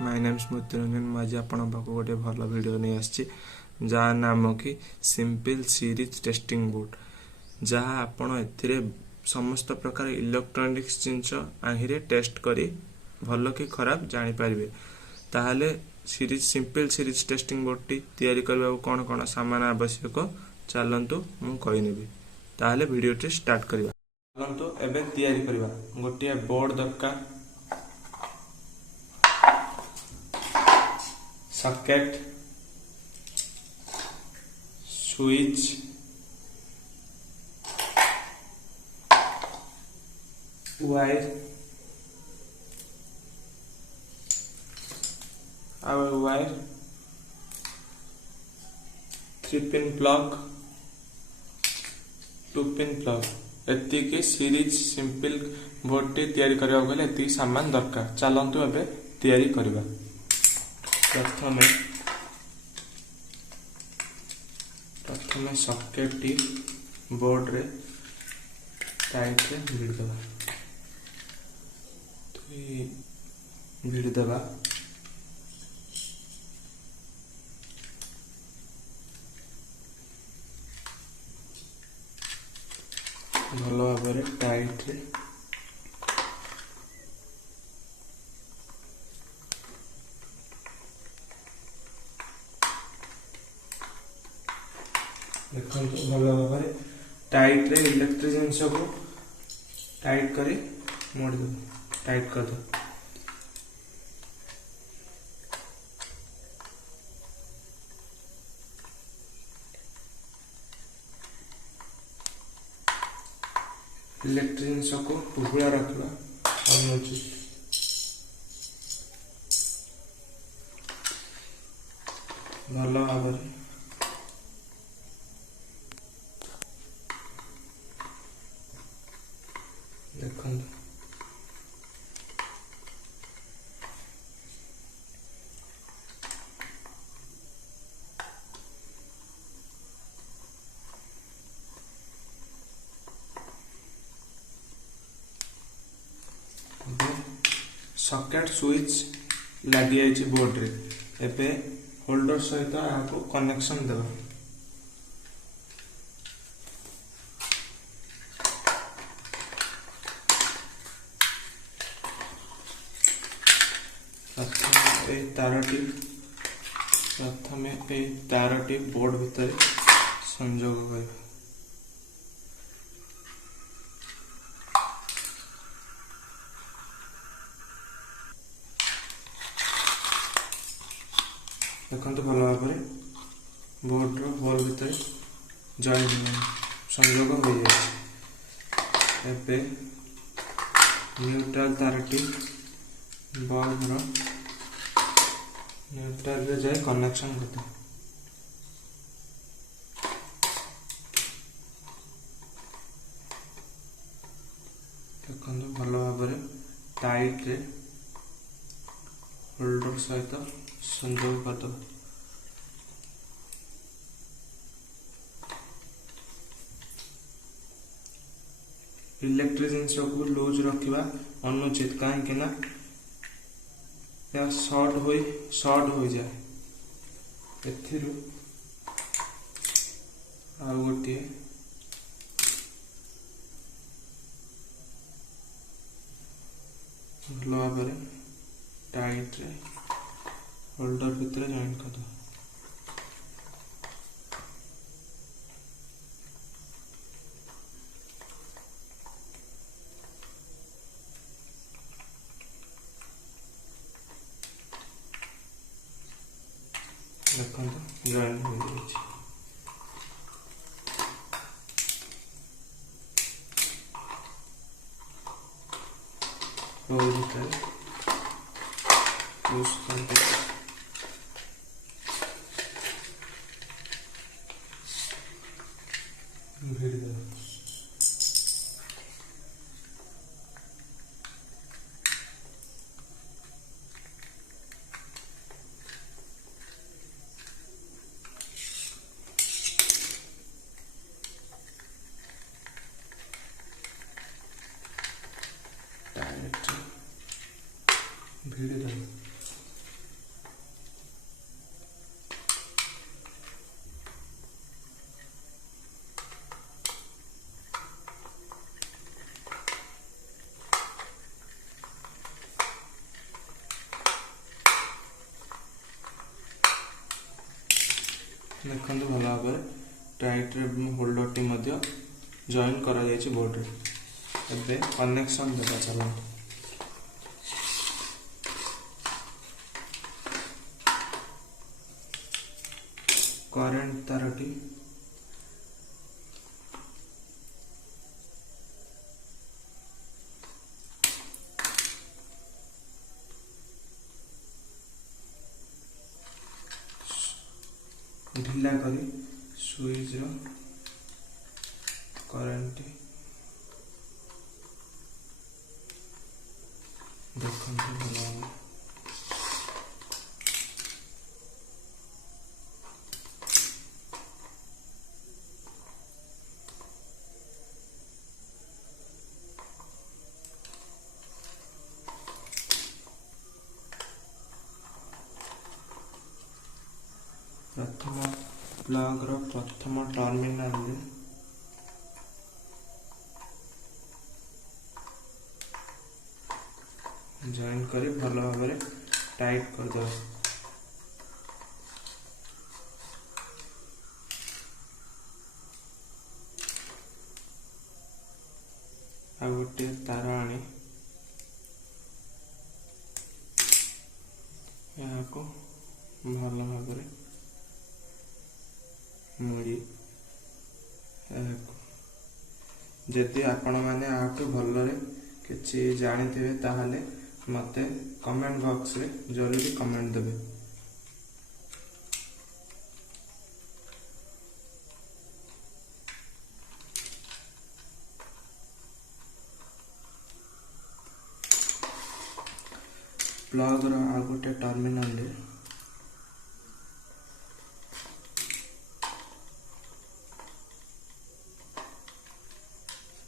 My name स्मृति रंजन। मुझे आपण पाक गोटे भल वीडियो नहीं आसी जहाँ नाम कि सिंपल सीरीज टेस्टिंग बोर्ड, जहाँ आपण ए समस्त प्रकार इलेक्ट्रोनिक्स जिनस आहिरे टेस्ट करी भल कि खराब जानीपारे। ताहले series simple series testing board टी तैयारी करबा कौन कौन सामान आवश्यक चलतु मु कहीनेबी। ताहले वीडियो टी स्टार्ट करबा। चलतु एबे तैयारी करबा। गोटे बोर्ड दरकार, socket, switch, wire wire 3 pin plug, 2 pin plug. एतिकी सीरीज सिंपल बोर्ड टी तैयारी करबा गले एतिकी सामान दरकार। चलतु एबे तैयारी करबा। प्रथम सॉकेट टी बोर्ड रे टाइट रे भिड़ देबा। भिड़ देबा। भल भाव टाइट रे देखो भल भाव टाइट रे इलेक्ट्रिक जिनस को टाइट करी मोड़ दो, टाइट कर दो। इलेक्ट्रिक जिनस को उभुला रखा अनुचित। भल भाव देखो सॉकेट स्विच लगी जाइए बोर्ड रे। एबे होल्डर सहित आपको कनेक्शन देवा। प्रथम ए तारटी बोर्ड भितर संयोग कर। देखते भल भाव बोर्ड होल भितर जॉइंट संयोग हो जाए। न्यूट्रल तारटी बल्ब न्यूट्रल रे जाए कनेक्शन करते। देखो भल भाव टाइट रे होल्डर सहित संयोग करदे। इलेक्ट्रिक जिनस को लूज रखा अनुचित, कहीं शॉर्ट हो जाए। एथिरु आ गोटे भल भाव टाइट रे होल्डर भितर जॉइंट कर दो। देखो जॉइंट हो जाए। होल भितर पुश कर दो। भिड़ दो। भिड़ दो। देखंतु भल भाव टाइट होल्डर टी मध्य जॉइन करा जायछि बोर्ड रे। एबे कनेक्शन देबा चलो करंट तारटी ढिला करी स्विच करंट देखंतु भल प्रथम प्लग रो प्रथम टर्मिनल रे जॉइन करी भल भाव टाइट कर दो। आ गोटे तार आनी यहाँ को भल भाव मुड़ी जदि आपण मैंने आठू भल किसी जानी थे ताहले मते कमेंट बॉक्स रे जरूरी कमेंट देवे। प्लग रो आ गोटे टर्मिनल रे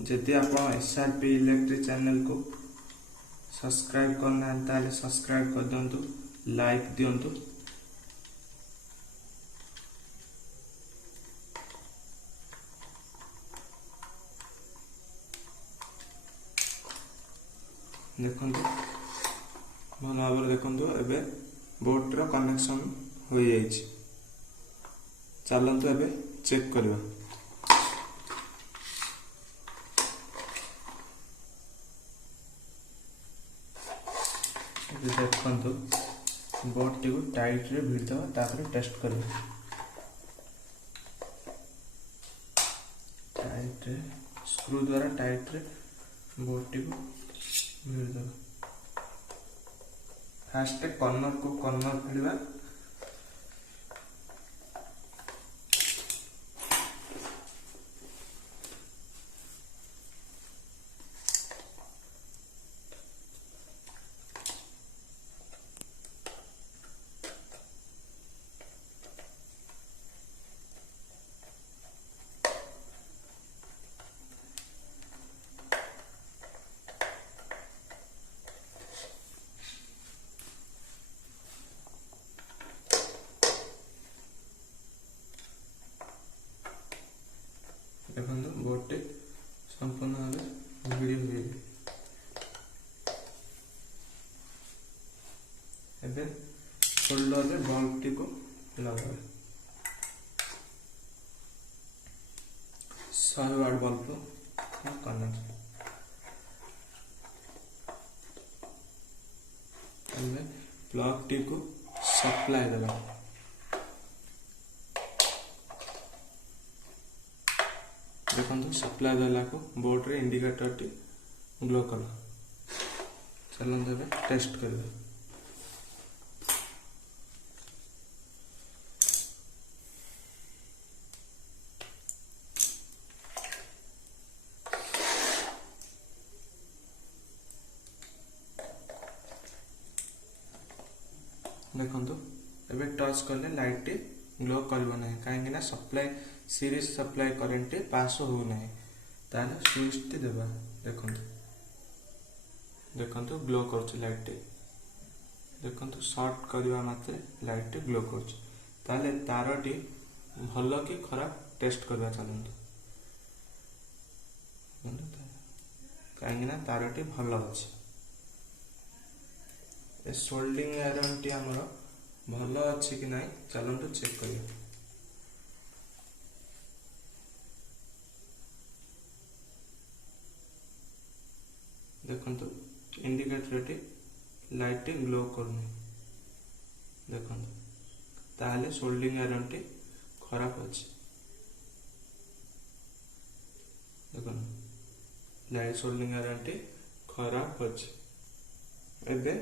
जदि आप SRP इलेक्ट्रिक चैनल को सब्सक्राइब करना ताले सब्सक्राइब कर दिंतु, लाइक दिंतु। देखंतु भल भाव देखंतु एबे बोर्ड रो कनेक्शन हो जाइछि। चलंतु एबे चेक करबा। देखंतु बोर्ड टी को टाइट रे भिड़ दवा तापर टेस्ट करबा। टाइट रे स्क्रू द्वारा टाइट रे बोर्ड टी को भिड़ दवा। फास्ट कॉर्नर को कॉर्नर भिड़वा। देखो बोर्ड संपूर्ण भाव भिड़ी हुए एबे होल्डर रे बल्ब टी को लगा 100 वाट बल्ब को कनेक्ट एबे प्लग टी को सप्लाई देबा। देखो सप्लाई देला को बोर्ड रे इंडिकेटर टी ग्लो कला। चलन देबे टेस्ट करबे। देखो एबे टच करले लाइट टी ग्लो करबो नै काहे ना supply series supply current pass हो नहीं ताले स्विच टी देबा। देखंतु ग्लो करछ लाइट टी। देखंतु शॉर्ट करबा मात्रे लाइट टी ग्लो करछ ताले तार टी भलो कि खराब टेस्ट करबा चलंतु। काहे ना तार टी भलो अछि। ए सोल्डिंग आयरन टी हमरो भलो अछि कि नाही चलंतु चेक करियो। देखंतु इंडिकेटर लाइट ग्लो करनी देखंतु ताहले सोल्डिंग आयरन टी खराब अछि देखंतु लाइट सोल्डिंग आयरन टी खराब अछि एबे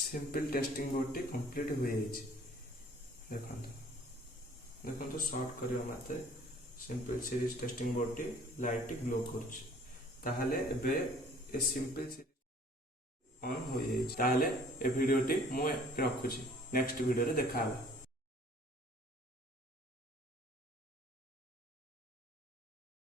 simple testing board T complete हो जाइछि देखंतु शॉर्ट करियो माते simple series testing board T light glow करछि ताहले एबे ए सिंपल ऑन हो जाइछि ताहले ए वीडियो टी मु रखुछि नेक्स्ट वीडियो रे देखा